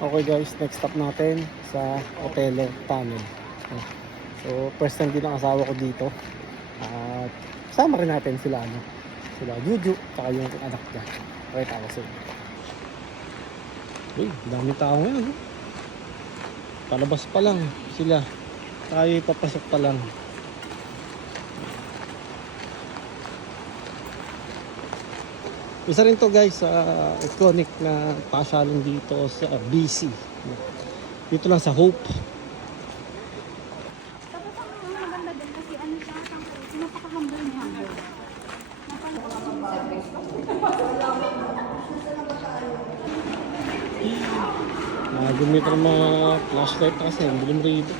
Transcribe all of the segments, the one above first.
Okay guys, next stop natin sa Otelo Tunnel. So first time din ang asawa ko dito. At kasama rin natin sila sila Juju saka yung anak niya. Okay, tayo sa inyo. Uy, daming tao ngayon. Palabas pa lang sila. Tayo papasok pa lang. Isa rin to guys sa iconic na pasyalan dito sa BC. Dito lang sa Hope. Tapos ang maganda din kasi ano siya, napaka-humble niya. Gumit ng mga flashlight kasi ang dilim rito.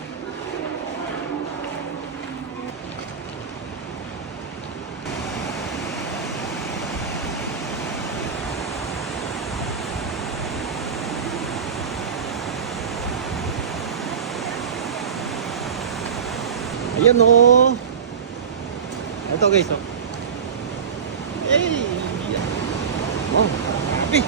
Ayan o. Ito guys o. Hey! Wow, grabe!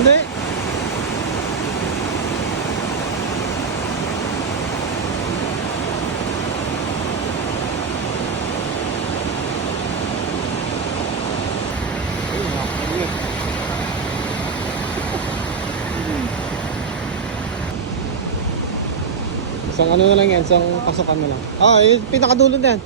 Hindi. Isang ano na lang yan, isang pasokan na lang. Ah, yung pinakadulo na yan.